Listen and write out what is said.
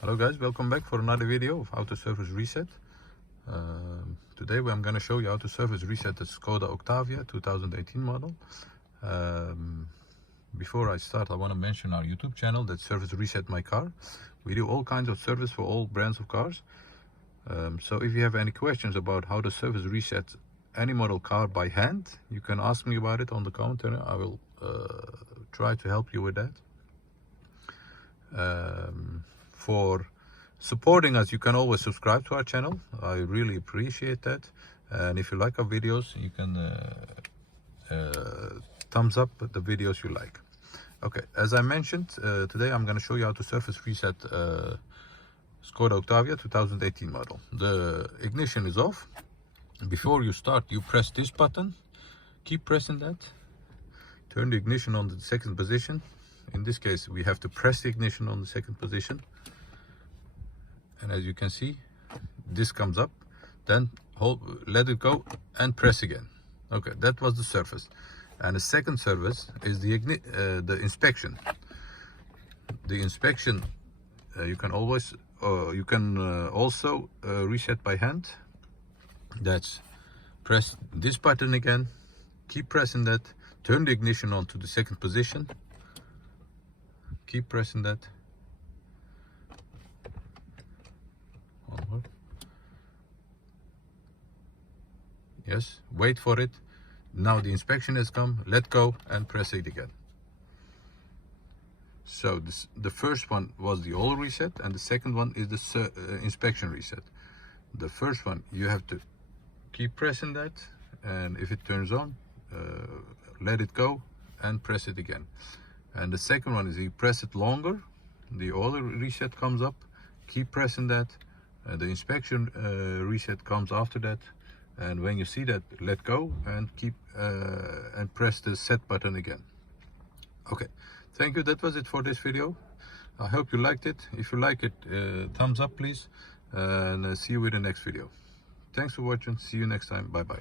Hello guys, welcome back for another video of how to service reset. Today I'm going to show you how to service reset the Skoda Octavia 2018 model. Before I start, I want to mention our YouTube channel that Service Reset My Car. We do all kinds of service for all brands of cars. So if you have any questions about how to service reset any model car by hand, you can ask me about it on the comment area. I will try to help you with that. For supporting us, you can always subscribe to our channel. I really appreciate that. And if you like our videos, you can thumbs up the videos you like. Okay, as I mentioned, today I'm going to show you how to service reset Skoda Octavia 2018 model. The ignition is off. Before you start, you press this button. Keep pressing that. Turn the ignition on the second position. In this case, we have to press the ignition on the second position. And as you can see, this comes up. Then let it go and press again. Okay, that was the service. And the second service is the inspection. The inspection you can always also reset by hand. That's press this button again. Keep pressing that. Turn the ignition on to the second position. Keep pressing that. Yes, wait for it. Now the inspection has come. Let go and press it again. So the first one was the oil reset, and the second one is the inspection reset. The first one, you have to keep pressing that, and if it turns on, let it go and press it again. And the second one is you press it longer, the oil reset comes up, keep pressing that, the inspection reset comes after that, and when you see that, let go and keep and press the set button again. Okay, thank you. That was it for this video. I hope you liked it. If you like it, thumbs up please, and see you in the next video. Thanks for watching. See you next time. Bye bye.